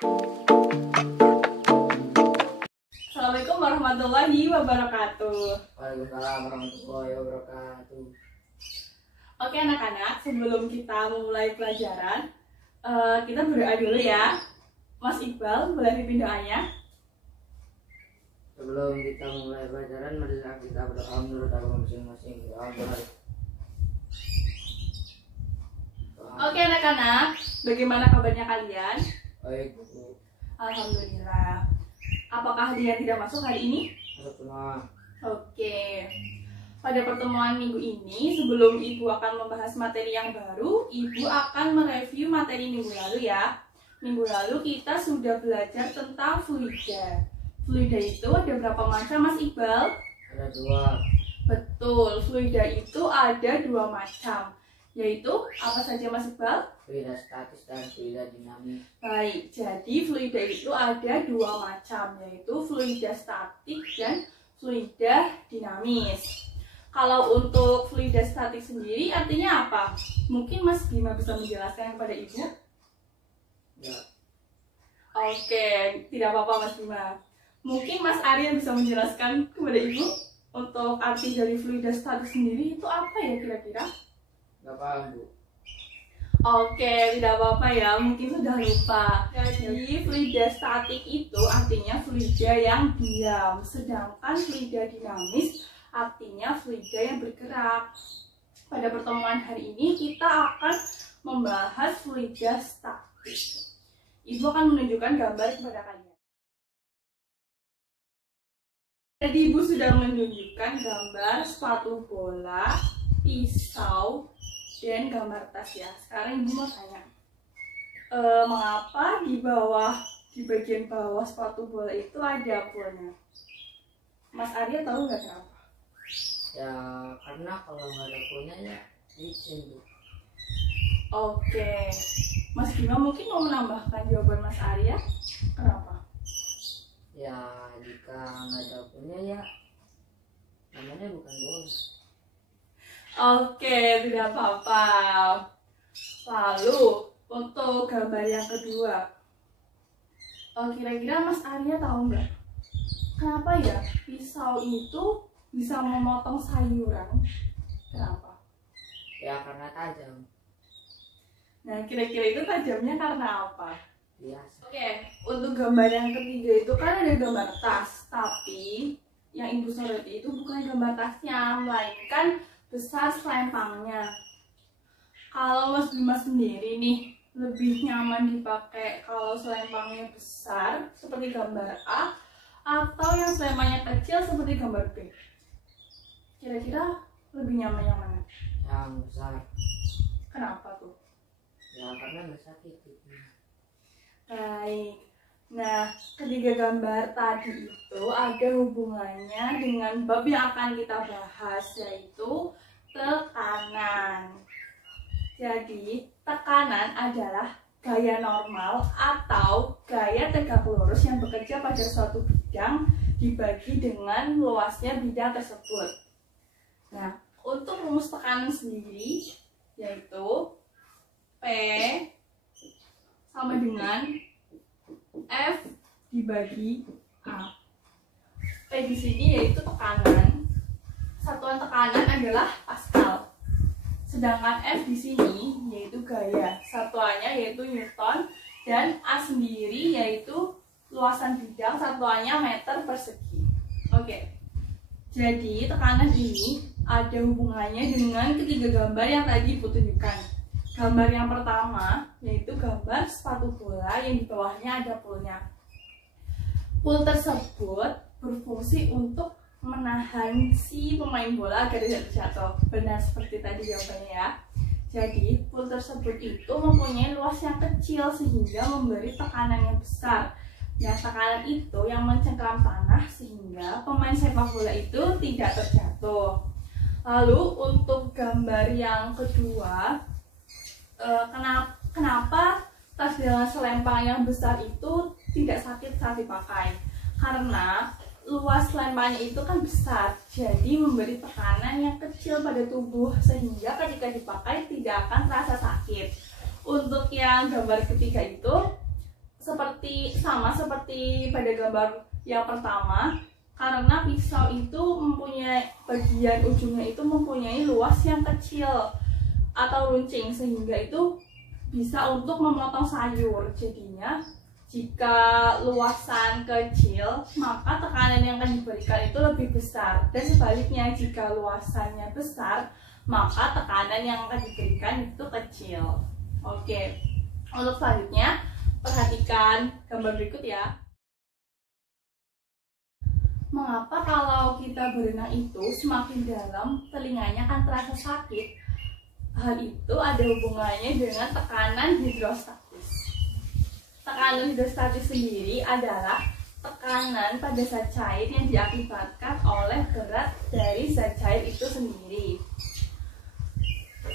Assalamualaikum warahmatullahi wabarakatuh. Waalaikumsalam warahmatullahi wabarakatuh. Oke anak-anak, sebelum kita memulai pelajaran, kita berdoa dulu ya. Mas Iqbal, boleh pimpin doanya? Sebelum kita memulai pelajaran, marilah kita berdoa menurut agama masing-masing. Oke anak-anak, bagaimana kabarnya kalian? Baik, Bu. Alhamdulillah. Apakah dia tidak masuk hari ini? Masuk semua. Oke. Pada pertemuan minggu ini, sebelum Ibu akan membahas materi yang baru, Ibu akan mereview materi minggu lalu ya. Minggu lalu kita sudah belajar tentang fluida. Fluida itu ada berapa macam, Mas Iqbal? Ada 2. Betul, fluida itu ada 2 macam. Yaitu, apa saja Mas Iqbal? Fluida statis dan fluida dinamis. Baik, jadi fluida itu ada 2 macam, yaitu fluida statik dan fluida dinamis. Kalau untuk fluida statik sendiri artinya apa? Mungkin Mas Bima bisa menjelaskan kepada Ibu? Ya. Oke, tidak apa-apa Mas Bima. Mungkin Mas Arya bisa menjelaskan kepada Ibu untuk arti dari fluida statik sendiri itu apa ya kira-kira? Gak paham, Bu. Oke, tidak apa-apa ya, mungkin sudah lupa. Jadi fluida statik itu artinya fluida yang diam, sedangkan fluida dinamis artinya fluida yang bergerak. Pada pertemuan hari ini kita akan membahas fluida statik. Ibu akan menunjukkan gambar kepada kalian. Jadi Ibu sudah menunjukkan gambar sepatu bola, pisau, dan gambar tas ya. Sekarang Ibu mau tanya, mengapa di bagian bawah sepatu bola itu ada poolnya? Mas Arya tahu nggak kenapa? Ya, karena kalau nggak ada poolnya ya licin, Bu. Oke, Mas Bima mungkin mau menambahkan jawaban Mas Arya. Kenapa? Ya, jika nggak ada poolnya ya namanya bukan bola. Oke, tidak apa-apa. Lalu untuk gambar yang kedua, kira-kira Mas Arya tahu nggak kenapa ya pisau itu bisa memotong sayuran? Kenapa? Ya, karena tajam. Nah, kira-kira itu tajamnya karena apa? Biasa. Oke, untuk gambar yang ketiga itu kan ada gambar tas, tapi yang Ibu soroti itu bukan gambar tasnya, melainkan besar selempangnya. Kalau Mas Bima sendiri nih, lebih nyaman dipakai kalau selempangnya besar seperti gambar A atau yang selempangnya kecil seperti gambar B? Kira-kira lebih nyaman yang mana? Yang besar. Kenapa tuh? Ya, karena nggak sakit gitu. Baik. Nah, ketiga gambar tadi itu ada hubungannya dengan bab yang akan kita bahas, yaitu tekanan. Jadi, tekanan adalah gaya normal atau gaya tegak lurus yang bekerja pada suatu bidang dibagi dengan luasnya bidang tersebut. Nah, untuk rumus tekanan sendiri yaitu P sama dengan F dibagi A. P di sini yaitu tekanan. Satuan tekanan adalah Pascal. Sedangkan F di sini yaitu gaya. Satuannya yaitu Newton dan A sendiri yaitu luasan bidang, satuannya meter persegi. Oke. Jadi tekanan ini ada hubungannya dengan ketiga gambar yang tadi Ibu tunjukkan. Gambar yang pertama yaitu gambar sepatu bola yang di bawahnya ada poolnya. Pool tersebut berfungsi untuk menahan si pemain bola agar tidak terjatuh. Benar seperti tadi jawabannya ya. Jadi pool tersebut itu mempunyai luas yang kecil sehingga memberi tekanan yang besar. Nah, tekanan itu yang mencengkram tanah sehingga pemain sepak bola itu tidak terjatuh. Lalu untuk gambar yang kedua, kenapa tas dengan selempang yang besar itu tidak sakit saat dipakai? Karena luas selempangnya itu kan besar, jadi memberi tekanan yang kecil pada tubuh sehingga ketika dipakai tidak akan terasa sakit. Untuk yang gambar ketiga itu, sama seperti pada gambar yang pertama, karena pisau itu mempunyai bagian ujungnya itu mempunyai luas yang kecil atau runcing, sehingga itu bisa untuk memotong sayur. Jadinya jika luasan kecil, maka tekanan yang akan diberikan itu lebih besar, dan sebaliknya jika luasannya besar, maka tekanan yang akan diberikan itu kecil. Oke, untuk selanjutnya perhatikan gambar berikut ya. Mengapa kalau kita berenang itu semakin dalam telinganya akan terasa sakit? Hal itu ada hubungannya dengan tekanan hidrostatis. Tekanan hidrostatis sendiri adalah tekanan pada zat cair yang diakibatkan oleh berat dari zat cair itu sendiri.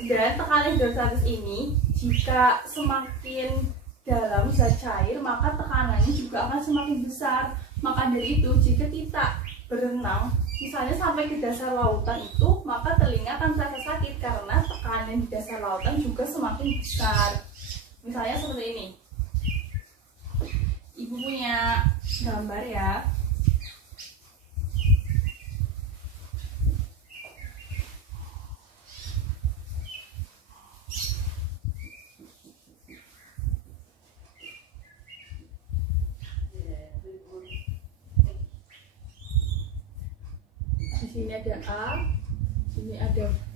Dan tekanan hidrostatis ini jika semakin dalam zat cair, maka tekanannya juga akan semakin besar. Maka dari itu, jika kita berenang misalnya sampai ke dasar lautan itu, maka telinga akan terasa sakit karena tekanan di dasar lautan juga semakin besar. Misalnya seperti ini. Ibu punya gambar ya. Di sini ada A, di sini ada B,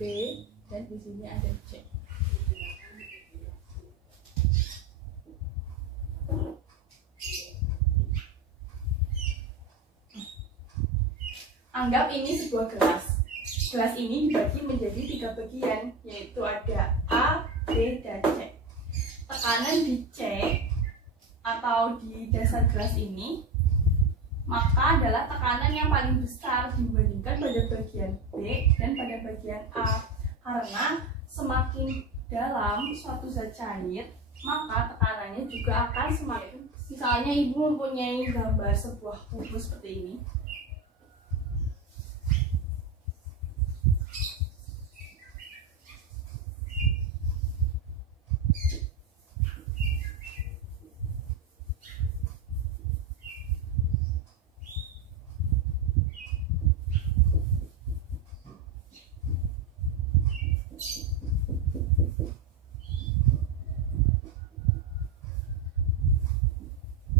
dan di sini ada C. Anggap ini sebuah gelas. Gelas ini dibagi menjadi 3 bagian, yaitu ada A, B, dan C. Tekanan di C atau di dasar gelas ini maka adalah tekanan yang paling besar dibandingkan pada bagian B dan pada bagian A, karena semakin dalam suatu zat cair maka tekanannya juga akan semakin. Misalnya ibu mempunyai gambar sebuah kubus seperti ini.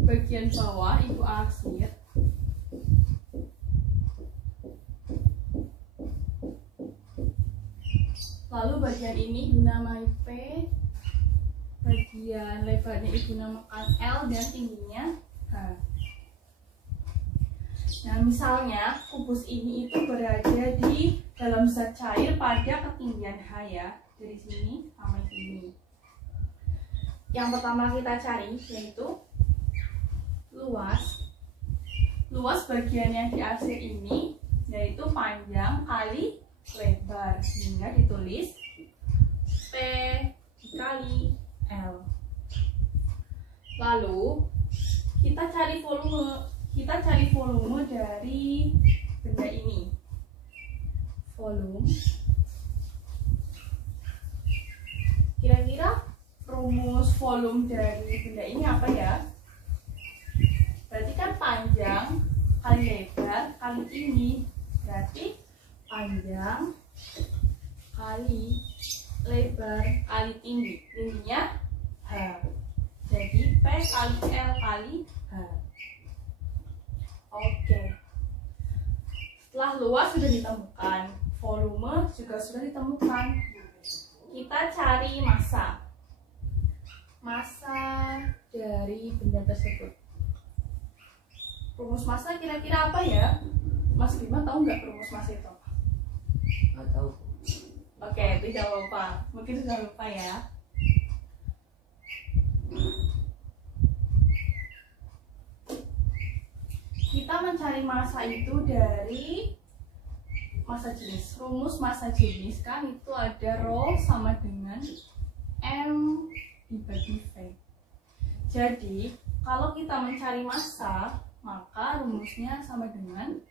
Bagian bawah ibu arsir, lalu bagian ini ibu namai P, bagian lebarnya ibu namakan L, dan tingginya H. Nah, misalnya kubus ini itu berada di dalam zat cair pada ketinggian H ya, dari sini sampai sini. Yang pertama kita cari yaitu luas bagian yang diarsir ini, yaitu panjang kali lebar, sehingga ditulis P dikali L. Lalu kita cari volume dari benda ini. Volume, kira-kira rumus volume dari benda ini apa ya? Berarti kan panjang kali lebar kali tinggi, berarti panjang kali lebar kali tinggi, tingginya H. Jadi P kali L kali H. Oke. Setelah luas sudah ditemukan, volume juga sudah ditemukan, kita cari massa. Massa dari benda tersebut. Rumus massa kira-kira apa ya? Mas Bima tahu nggak rumus massa itu apa? Nggak tahu. Oke, tidak lupa. Mungkin sudah lupa ya. Kita mencari massa itu dari massa jenis. Rumus massa jenis kan itu ada rho sama dengan M dibagi V. Jadi, kalau kita mencari massa, maka rumusnya sama dengan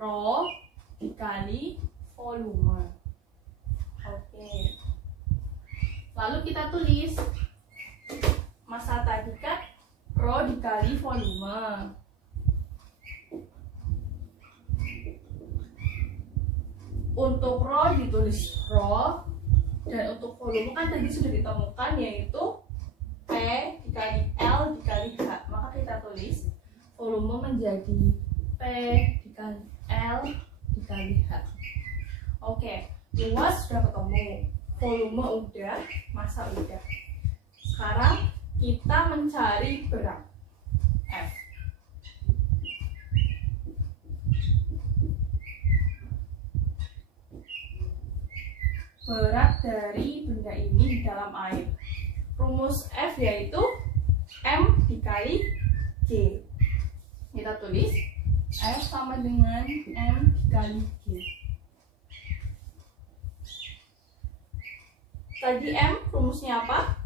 rho dikali volume. Oke. Lalu kita tulis massa tadi kan Rho dikali volume. Untuk Rho ditulis Rho, dan untuk volume kan tadi sudah ditemukan yaitu P dikali L dikali H. Maka kita tulis volume menjadi P dikali L dikali H. Oke, luas sudah ketemu, volume udah, massa udah. Sekarang kita mencari berat F. Berat dari benda ini di dalam air. Rumus F yaitu M dikali G. Kita tulis F sama dengan M dikali G. Tadi M rumusnya apa?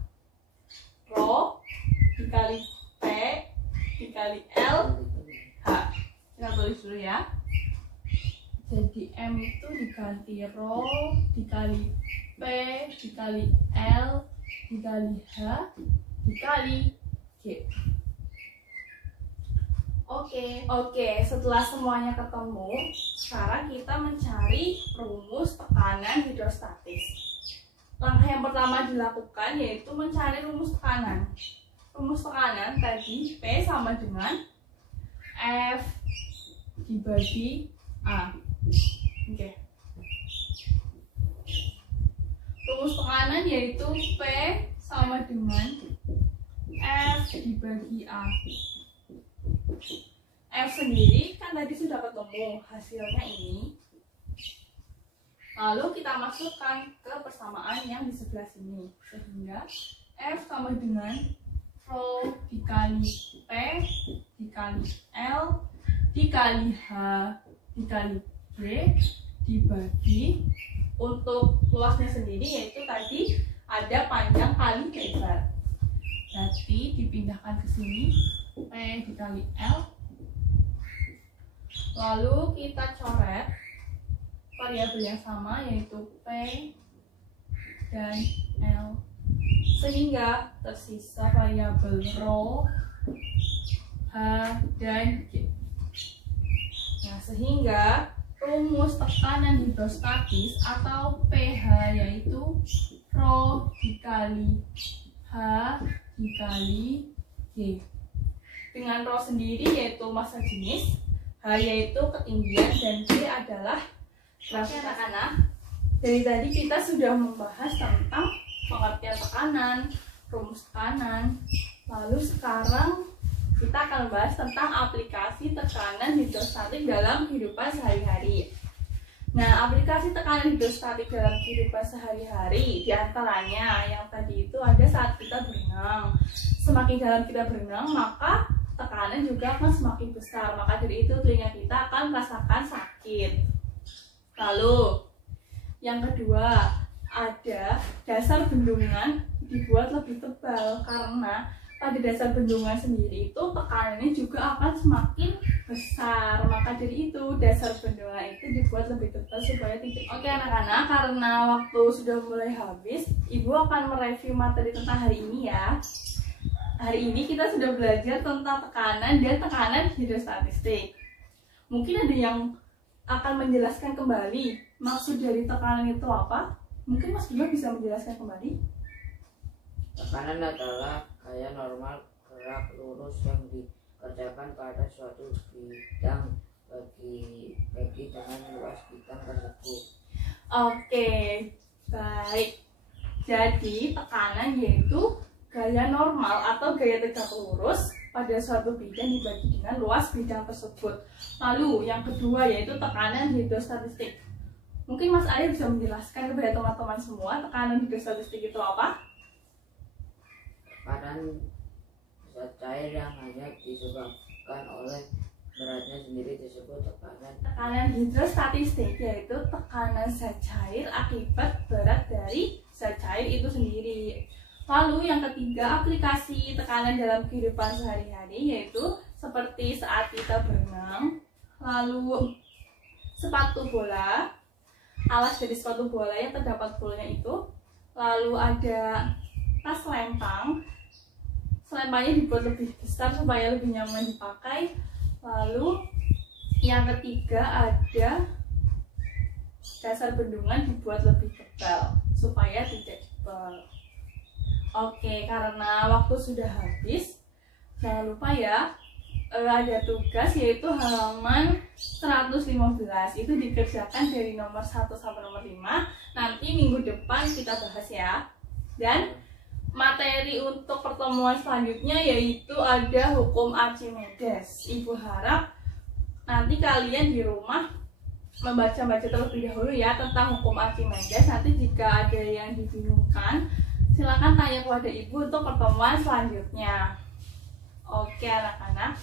Rho dikali P dikali L H. Kita tulis dulu ya. Jadi M itu diganti Rho dikali P dikali L dikali H dikali G. Oke, setelah semuanya ketemu, sekarang kita mencari rumus tekanan hidrostatis. Langkah yang pertama dilakukan yaitu mencari rumus tekanan. Rumus tekanan tadi P sama dengan F dibagi A. Oke. Rumus tekanan yaitu P sama dengan F dibagi A. F sendiri kan tadi sudah ketemu, hasilnya ini. Lalu kita masukkan ke persamaan yang di sebelah sini. Sehingga F sama dengan Rho dikali P dikali L dikali H dikali G dibagi untuk luasnya sendiri yaitu tadi ada panjang kali lebar. Jadi dipindahkan ke sini P dikali L. Lalu kita coret variabel yang sama yaitu P dan L. Sehingga tersisa variabel Rho, H, dan G. Nah, sehingga rumus tekanan hidrostatis atau pH yaitu Rho dikali H dikali G. Dengan Rho sendiri yaitu massa jenis, H yaitu ketinggian, dan G adalah gravitasi. Anak-anak, dari tadi kita sudah membahas tentang pengertian tekanan, rumus tekanan. Lalu sekarang kita akan membahas tentang aplikasi tekanan hidrostatik dalam kehidupan sehari-hari. Nah, aplikasi tekanan hidrostatik dalam kehidupan sehari-hari diantaranya yang tadi itu ada saat kita berenang. Semakin dalam kita berenang, maka tekanan juga akan semakin besar. Maka dari itu telinga kita akan merasakan sakit. Lalu, yang kedua, ada dasar bendungan dibuat lebih tebal karena pada dasar bendungan sendiri itu tekanannya juga akan semakin besar. Maka dari itu dasar bendungan itu dibuat lebih tebal supaya tidak. Oke anak-anak, karena waktu sudah mulai habis, Ibu akan mereview materi tentang hari ini ya. Hari ini kita sudah belajar tentang tekanan dan tekanan hidrostatistik. Mungkin ada yang akan menjelaskan kembali maksud dari tekanan itu apa? Mungkin Mas Bima bisa menjelaskan kembali. Tekanan adalah gaya normal gerak lurus yang dikerjakan pada suatu bidang bagi dengan luas bidang tersebut. Oke, baik. Jadi tekanan yaitu gaya normal atau gaya tegak lurus pada suatu bidang dibagi dengan luas bidang tersebut. Lalu yang kedua yaitu tekanan hidrostatistik. Mungkin Mas Arya bisa menjelaskan kepada teman-teman semua tekanan hidrostatistik itu apa? Tekanan zat cair yang hanya disebabkan oleh beratnya sendiri disebut tekanan. Tekanan hidrostatistik yaitu tekanan zat cair akibat berat dari zat cair itu sendiri. Lalu yang ketiga, aplikasi tekanan dalam kehidupan sehari-hari yaitu seperti saat kita berenang, lalu sepatu bola, alas dari sepatu bola yang terdapat bolanya itu, lalu ada tas lempang, selempannya dibuat lebih besar supaya lebih nyaman dipakai. Lalu yang ketiga ada dasar bendungan dibuat lebih tebal supaya tidak jebol. Oke, karena waktu sudah habis, jangan lupa ya, ada tugas yaitu halaman 115. Itu dikerjakan dari nomor 1 sampai nomor 5. Nanti minggu depan kita bahas ya. Dan materi untuk pertemuan selanjutnya yaitu ada hukum Archimedes. Ibu harap nanti kalian di rumah membaca-baca terlebih dahulu ya tentang hukum Archimedes. Nanti jika ada yang dibingungkan, silakan tanya kepada ibu untuk pertemuan selanjutnya. Oke anak-anak,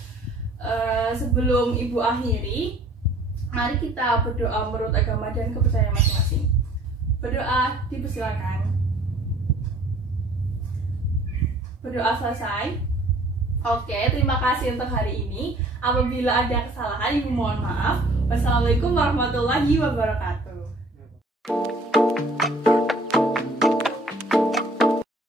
sebelum ibu akhiri, mari kita berdoa menurut agama dan kepercayaan masing-masing. Berdoa dipersilakan. Berdoa selesai. Oke, terima kasih untuk hari ini. Apabila ada kesalahan, ibu mohon maaf. Wassalamualaikum warahmatullahi wabarakatuh.